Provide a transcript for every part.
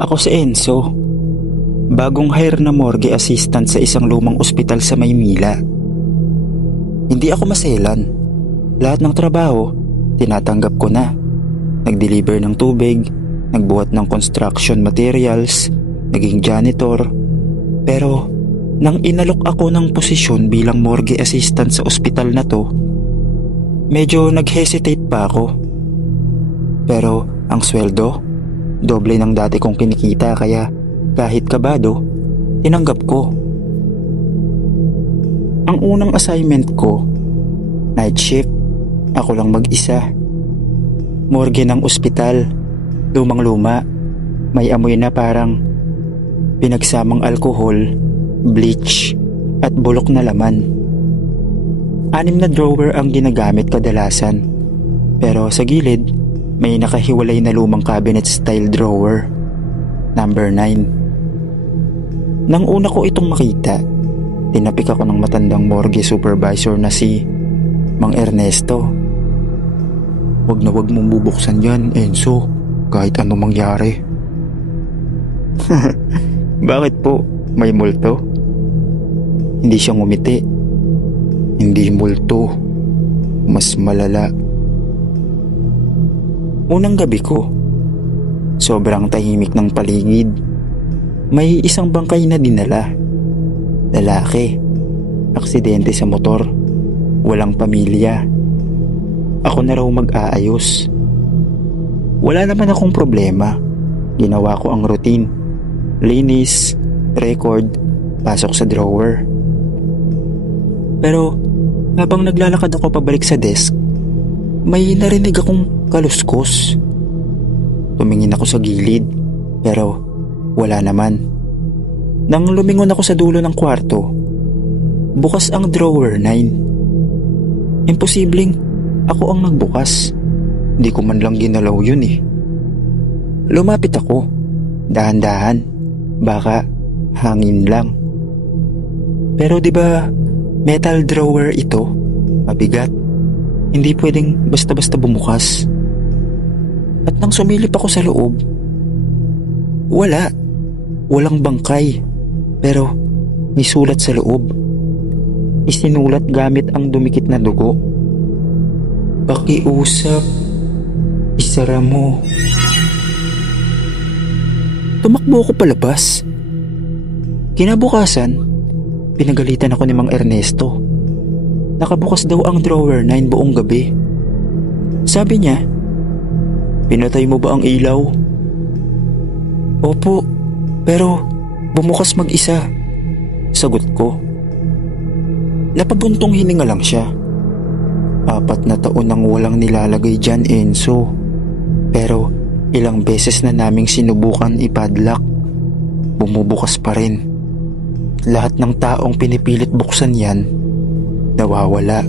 Ako si Enzo, bagong hire na morgue assistant sa isang lumang ospital sa Maynila. Hindi ako maselan. Lahat ng trabaho, tinatanggap ko na. Nag-deliver ng tubig, nagbuhat ng construction materials, naging janitor. Pero nang inalok ako ng posisyon bilang morgue assistant sa ospital na to, medyo nag-hesitate pa ako. Pero ang sweldo, doble ng dati kong kinikita, kaya kahit kabado, tinanggap ko. Ang unang assignment ko, night shift, ako lang mag-isa. Morgue ng ospital, lumang-luma, may amoy na parang pinagsamang alkohol, bleach, at bulok na laman. 6 na drawer ang ginagamit kadalasan, pero sa gilid, may nakahiwalay na lumang cabinet style drawer, number 9. Nang una ko itong makita, tinapik ako ng matandang morgue supervisor na si Mang Ernesto. Wag na wag mong bubuksan yan, Enzo, kahit ano mangyari. Bakit po? May multo? Hindi siya ngumiti. Hindi multo, mas malala. Unang gabi ko, sobrang tahimik ng paligid. May isang bangkay na dinala. Lalaki, aksidente sa motor, walang pamilya. Ako na raw mag-aayos. Wala naman akong problema. Ginawa ko ang routine. Linis, record, pasok sa drawer. Pero habang naglalakad ako pabalik sa desk, may narinig akong kaluskos. Tumingin ako sa gilid, pero wala naman. Nang lumingon ako sa dulo ng kwarto, bukas ang drawer 9. Imposibleng ako ang nagbukas. Hindi ko man lang ginalaw yun eh. Lumapit ako, dahan-dahan, baka hangin lang. Pero diba metal drawer ito, mabigat. Hindi pwedeng basta-basta bumukas. At nang sumilip ako sa loob, walang bangkay, pero may sulat sa loob. Isinulat gamit ang dumikit na dugo. Pakiusap, isara mo. Tumakbo ako palabas. Kinabukasan, pinagalitan ako ni Mang Ernesto. Nakabukas daw ang drawer 9 buong gabi. Sabi niya, "Pinatay mo ba ang ilaw?" "Opo, pero bumukas mag-isa," sagot ko. Napabuntong hininga lang siya. 4 na taon nang walang nilalagay dyan, Enzo. Pero ilang beses na naming sinubukan ipadlock, bumubukas pa rin. Lahat ng taong pinipilit buksan yan, nawawala.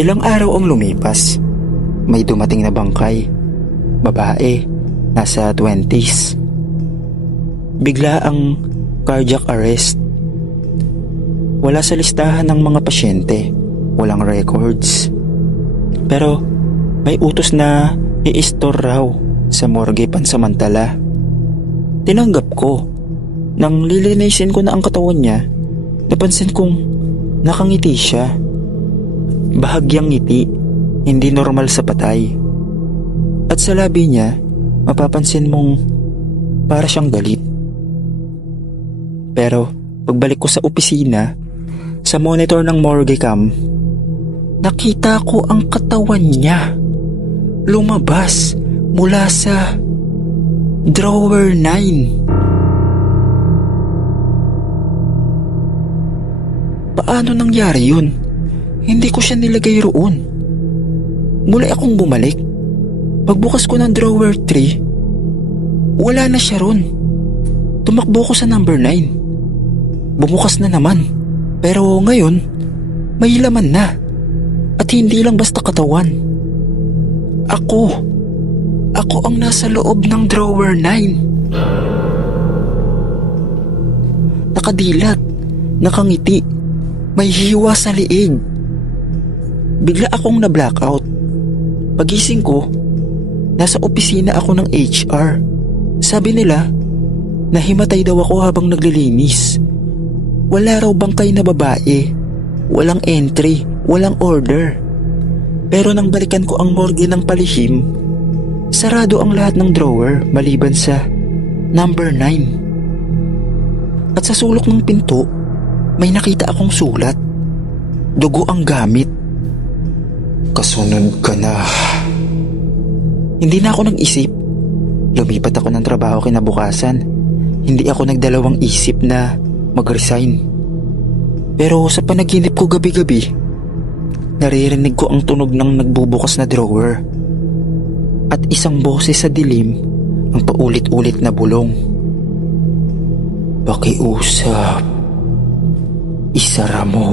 Ilang araw ang lumipas. May dumating na bangkay. Babae, nasa 20s. Bigla ang cardiac arrest. Wala sa listahan ng mga pasyente. Walang records. Pero may utos na i-store raw sa morgue pansamantala. Tinanggap ko. Nang lilinisin ko na ang katawan niya, napansin kong nakangiti siya. Bahagyang ngiti, hindi normal sa patay. At sa labi niya, mapapansin mong para siyang galit. Pero pagbalik ko sa opisina, sa monitor ng morgue cam, nakita ko ang katawan niya lumabas mula sa drawer 9. Paano nangyari yun? Hindi ko siya nilagay roon. Muli akong bumalik. Pagbukas ko ng drawer 3, wala na siya roon. Tumakbo ko sa number 9. Bumukas na naman. Pero ngayon, may laman na. At hindi lang basta katawan. Ako ang nasa loob ng drawer 9. Nakadilat, nakangiti, may hiwa sa liig. Bigla akong na-blackout. Pagising ko, Nasa opisina ako ng HR. Sabi nila, nahimatay daw ako habang naglilinis. Wala raw bangkay na babae. Walang entry, walang order. Pero nang balikan ko ang morgue ng palihim, sarado ang lahat ng drawer maliban sa number 9. At sa sulok ng pinto, may nakita akong sulat. Dugo ang gamit. Kasunod ka na. Hindi na ako nag-isip. Lumipat ako ng trabaho kinabukasan. Hindi ako nagdalawang isip na mag-resign. Pero sa panaginip ko gabi-gabi, naririnig ko ang tunog ng nagbubukas na drawer. At isang boses sa dilim ang paulit-ulit na bulong. Pakiusap. Isara mo.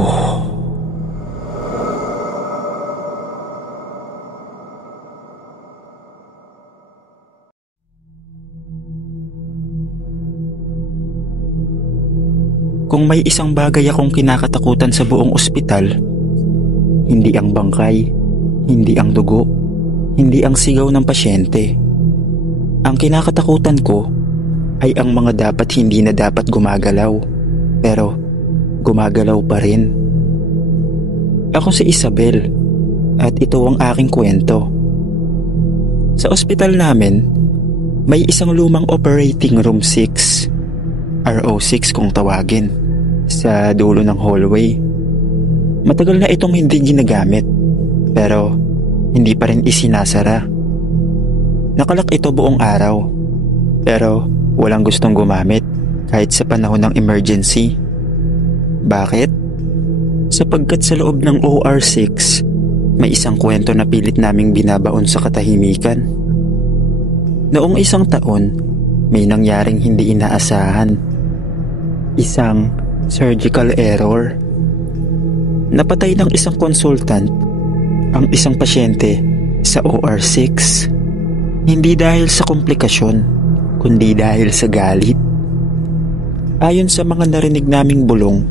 Kung may isang bagay akong kinakatakutan sa buong ospital, hindi ang bangkay, hindi ang dugo, hindi ang sigaw ng pasyente. Ang kinakatakutan ko ay ang mga dapat hindi na dapat gumagalaw, pero gumagalaw pa rin. Ako si Isabel at ito ang aking kwento. Sa ospital namin, may isang lumang operating room 6, RO6 kung tawagin, sa dulo ng hallway. Matagal na itong hindi ginagamit, pero hindi pa rin isinasara. Nakalak ito buong araw, pero walang gustong gumamit kahit sa panahon ng emergency. Bakit? Sapagkat sa loob ng OR6, may isang kwento na pilit naming binabaon sa katahimikan. Noong isang taon, may nangyaring hindi inaasahan. Isang surgical error. Napatay ng isang consultant ang isang pasyente sa OR6. Hindi dahil sa komplikasyon, kundi dahil sa galit. Ayon sa mga narinig naming bulong,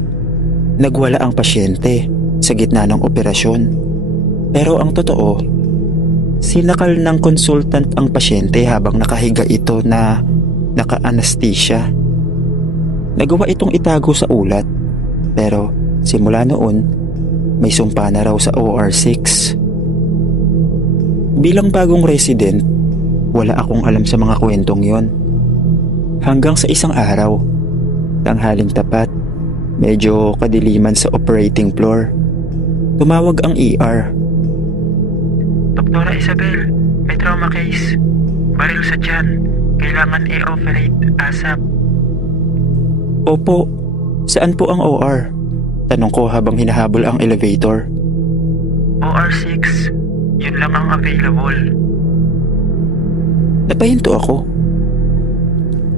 nagwala ang pasyente sa gitna ng operasyon. Pero ang totoo, sinakal ng consultant ang pasyente habang nakahiga ito na naka-anesthesia. Nagawa itong itago sa ulat, pero simula noon, may sumpa na raw sa OR6. Bilang bagong resident, wala akong alam sa mga kwentong yon. Hanggang sa isang araw, tanghaling tapat, medyo kadiliman sa operating floor, tumawag ang ER. Doktora Isabel, may trauma case. Baril sa tiyan. Kailangan i-operate ASAP. Opo, saan po ang OR? Tanong ko habang hinahabol ang elevator. OR6, yun lang ang available. Napahinto ako.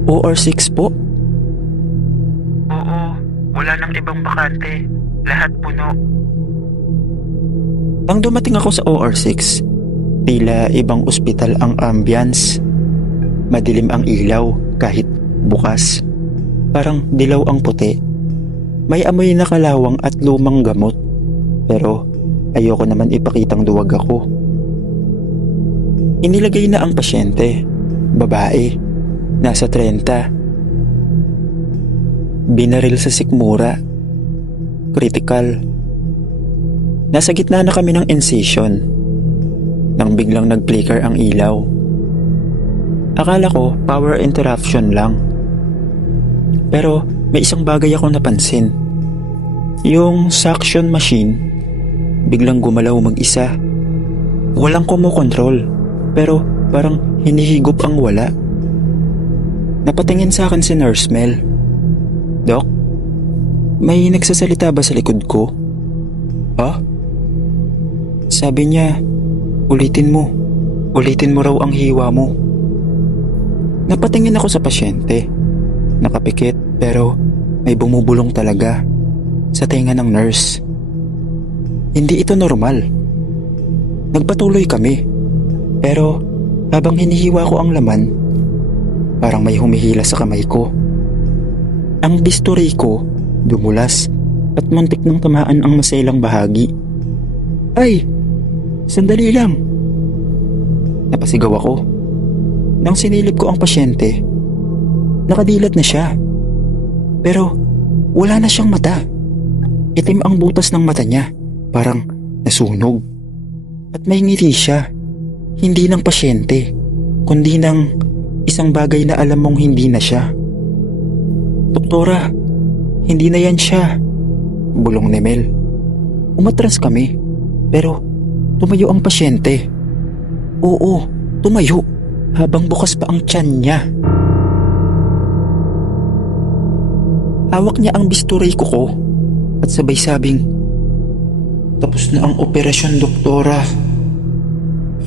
OR6 po? Oo, wala nang ibang bakante. Lahat puno. Nang dumating ako sa OR6, tila ibang ospital ang ambience. Madilim ang ilaw kahit bukas. Parang dilaw ang puti. May amoy na kalawang at lumang gamot. Pero ayoko naman ipakitang duwag ako. Inilagay na ang pasyente. Babae. Nasa 30. Binaril sa sikmura. Critical. Nasa gitna na kami ng incision nang biglang nag-flicker ang ilaw. Akala ko power interruption lang. Pero may isang bagay akong napansin. Yung suction machine biglang gumalaw mag-isa. Walang kumokontrol, pero parang hinihigop ang wala. Napatingin sa akin si Nurse Mel. Dok, may nagsasalita ba sa likod ko? Ah? Sabi niya, ulitin mo raw ang hiwa mo. Napatingin ako sa pasyente. Nakapikit pero may bumubulong talaga sa tenga ng nurse. Hindi ito normal. Nagpatuloy kami. Pero habang hinihiwa ko ang laman, parang may humihila sa kamay ko. Ang bisturi ko dumulas at muntik nang tamaan ang maselang bahagi. Ay! Sandali lang! Napasigaw ako. Nang sinilip ko ang pasyente, nakadilat na siya. Pero wala na siyang mata. Itim ang butas ng mata niya, parang nasunog. At may ngiti siya, hindi ng pasyente, kundi ng isang bagay na alam mong hindi na siya. "Doktora, hindi na yan siya," bulong ni Mel. Umatras kami, pero tumayo ang pasyente. Oo, tumayo, habang bukas pa ang tiyan niya. Hawak niya ang bisturi ko at sabay sabing, "Tapos na ang operasyon, doktora."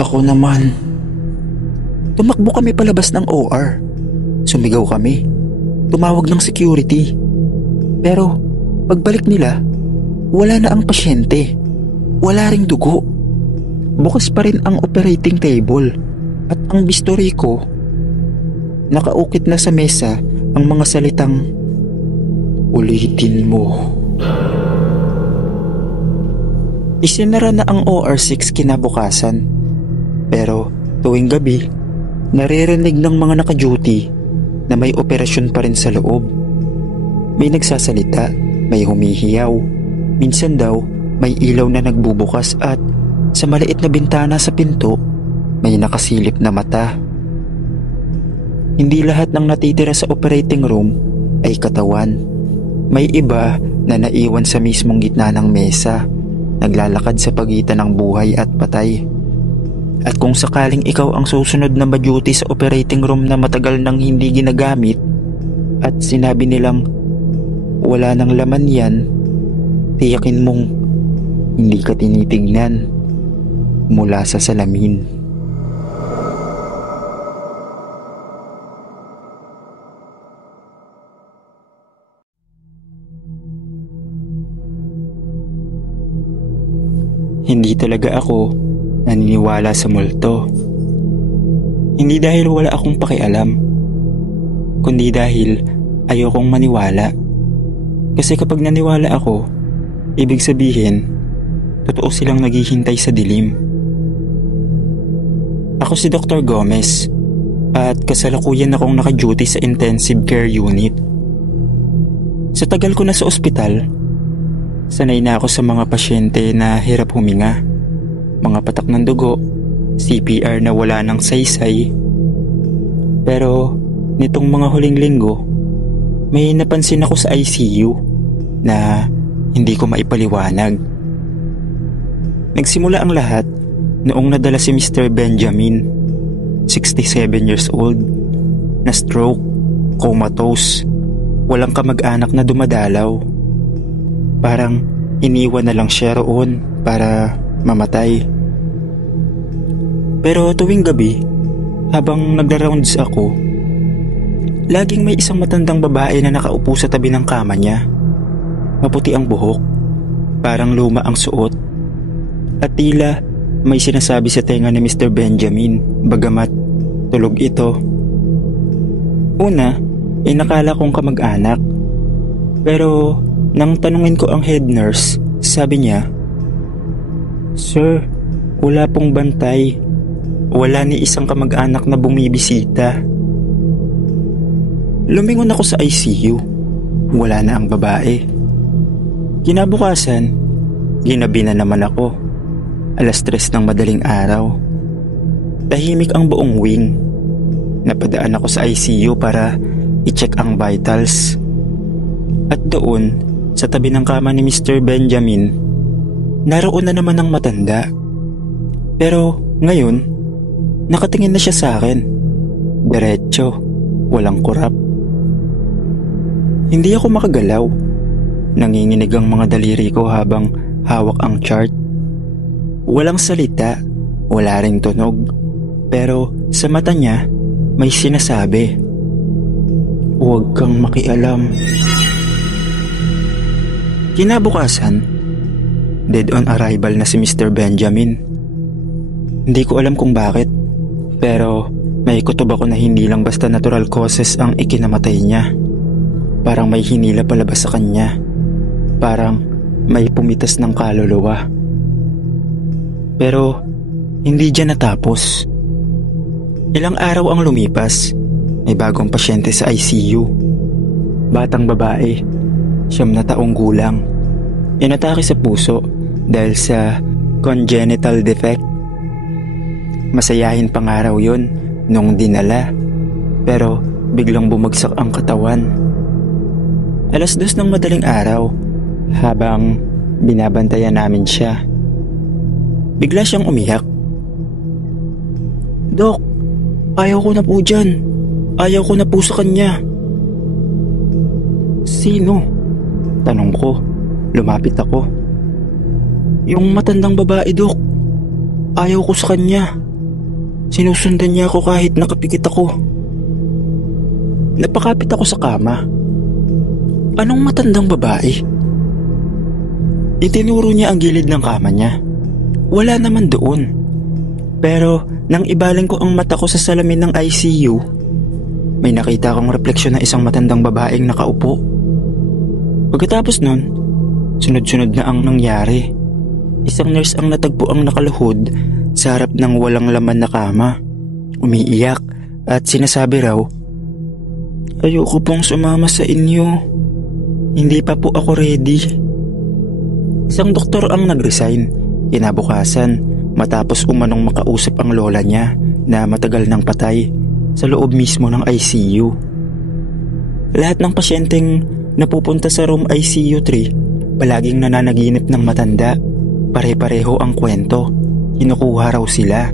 Ako naman. Tumakbo kami palabas ng OR. Sumigaw kami. Tumawag ng security. Pero pagbalik nila, wala na ang pasyente. Wala ring dugo. Bukas pa rin ang operating table at ang bisturi ko. Nakaukit na sa mesa ang mga salitang, "Ulitin mo." Isinara na ang OR6 kinabukasan. Pero tuwing gabi, naririnig ng mga naka-duty na may operasyon pa rin sa loob. May nagsasalita, may humihiyaw. Minsan daw, may ilaw na nagbubukas at sa maliit na bintana sa pinto, may nakasilip na mata. Hindi lahat ng natitira sa operating room ay katawan. May iba na naiwan sa mismong gitna ng mesa, naglalakad sa pagitan ng buhay at patay. At kung sakaling ikaw ang susunod na ma-duty sa operating room na matagal nang hindi ginagamit at sinabi nilang wala nang laman yan, tiyakin mong hindi ka tinitignan mula sa salamin. Hindi talaga ako naniniwala sa multo. Hindi dahil wala akong pakialam, kundi dahil ayokong maniwala. Kasi kapag naniwala ako, ibig sabihin, totoo silang naghihintay sa dilim. Ako si Dr. Gomez at kasalukuyan akong naka-duty sa intensive care unit. Sa tagal ko na sa ospital, sanay na ako sa mga pasyente na hirap huminga, mga patak ng dugo, CPR na wala ng saysay. Pero nitong mga huling linggo, may napansin ako sa ICU na hindi ko maipaliwanag. Nagsimula ang lahat noong nadala si Mr. Benjamin, 67 years old, na stroke, comatose, walang kamag-anak na dumadalaw. Parang iniwan na lang siya roon para mamatay. Pero tuwing gabi, habang nagda-rounds ako, laging may isang matandang babae na nakaupo sa tabi ng kama niya. Maputi ang buhok, parang luma ang suot, at tila may sinasabi sa tenga ni Mr. Benjamin bagamat tulog ito. Una, nakala kong kamag-anak. Pero nang tanungin ko ang head nurse, sabi niya, "Sir, wala pong bantay. Wala ni isang kamag-anak na bumibisita." Lumingon ako sa ICU. Wala na ang babae. Kinabukasan, ginabi na naman ako. 3:00 ng madaling araw. Tahimik ang buong wing. Napadaan ako sa ICU para i-check ang vitals. At doon, sa tabi ng kama ni Mr. Benjamin, naroon na naman ang matanda. Pero ngayon, nakatingin na siya sa akin. Diretso, walang kurap. Hindi ako makagalaw. Nanginginig ang mga daliri ko habang hawak ang chart. Walang salita, wala ring tunog. Pero sa mata niya, may sinasabi, "Huwag kang makialam." Kinabukasan, dead on arrival na si Mr. Benjamin. Hindi ko alam kung bakit, pero may kutob ako na hindi lang basta natural causes ang ikinamatay niya. Parang may hinila palabas sa kanya. Parang may pumitas ng kaluluwa. Pero hindi dyan natapos. Ilang araw ang lumipas, may bagong pasyente sa ICU. Batang babae, 9 taong gulang. Inatake sa puso dahil sa congenital defect. Masayahin pangaraw yon nung dinala, pero biglang bumagsak ang katawan. 2:00 ng madaling araw, habang binabantayan namin siya, bigla siyang umiyak. "Dok, ayaw ko na po dyan. Ayaw ko na po sa kanya." "Sino?" tanong ko. Lumapit ako. "Yung matandang babae, Dok. Ayaw ko sa kanya. Sinusundan niya ako kahit nakapikit ako." Napakapit ako sa kama. "Anong matandang babae?" Itinuro niya ang gilid ng kama niya. Wala naman doon. Pero nang ibaling ko ang mata ko sa salamin ng ICU, may nakita akong refleksyon ng isang matandang babaeng nakaupo. Pagkatapos nun, sunod-sunod na ang nangyari. Isang nurse ang natagpo ang nakaluhod sa harap ng walang laman na kama. Umiiyak at sinasabi raw, "Ayoko pong sumama sa inyo. Hindi pa po ako ready." Isang doktor ang nag-resign kinabukasan matapos umanong makausap ang lola niya na matagal nang patay sa loob mismo ng ICU. Lahat ng pasyenteng napupunta sa room ICU 3 palaging nananaginip ng matanda. Pare-pareho ang kwento. Kinukuha raw sila.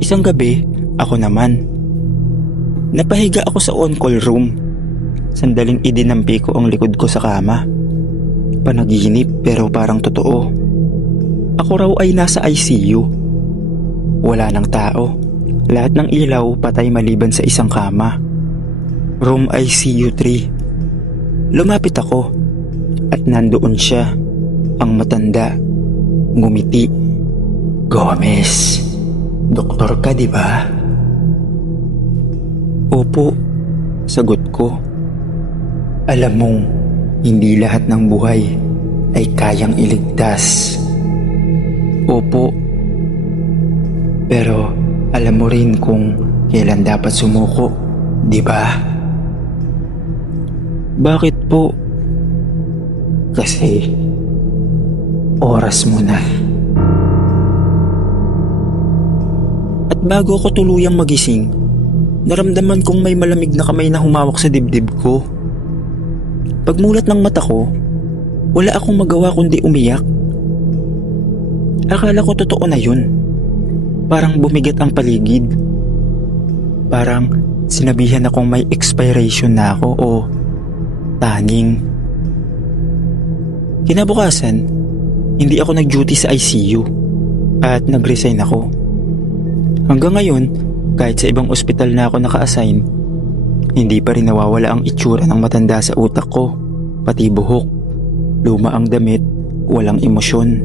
Isang gabi, ako naman. Napahiga ako sa on-call room. Sandaling idinampi ko ang likod ko sa kama. Panaginip pero parang totoo. Ako raw ay nasa ICU. Wala nang tao. Lahat ng ilaw patay maliban sa isang kama. Room ICU 3. Lumapit ako at nandoon siya, ang matanda, ngumiti. "Gomez, doktor ka, di ba?" "Opo," sagot ko. "Alam mong hindi lahat ng buhay ay kayang iligtas." "Opo. Pero alam mo rin kung kailan dapat sumuko, di ba?" "Bakit po?" "Kasi oras mo na." At bago ako tuluyang magising, naramdaman kong may malamig na kamay na humawak sa dibdib ko. Pagmulat ng mata ko, wala akong magawa kundi umiyak. Akala ko totoo na yun. Parang bumigat ang paligid. Parang sinabihan akong may expiration na ako o taning. Kinabukasan, hindi ako nag-duty sa ICU at nag-resign ako. Hanggang ngayon, kahit sa ibang ospital na ako naka-assign, hindi pa rin nawawala ang itsura ng matanda sa utak ko, pati buhok. Luma ang damit, walang emosyon.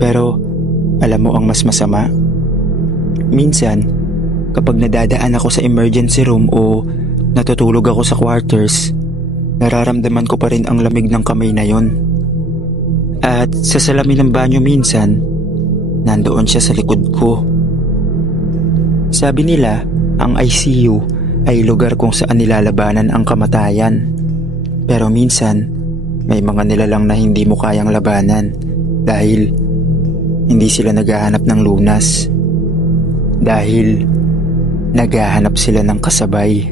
Pero alam mo ang mas masama? Minsan, kapag nadadaan ako sa emergency room o natutulog ako sa quarters, nararamdaman ko pa rin ang lamig ng kamay na yon. At sa salamin ng banyo minsan, nandoon siya sa likod ko. Sabi nila, ang ICU ay lugar kung saan nilalabanan ang kamatayan. Pero minsan, may mga nilalang na hindi mo kayang labanan dahil hindi sila naghahanap ng lunas. Dahil naghahanap sila ng kasabay.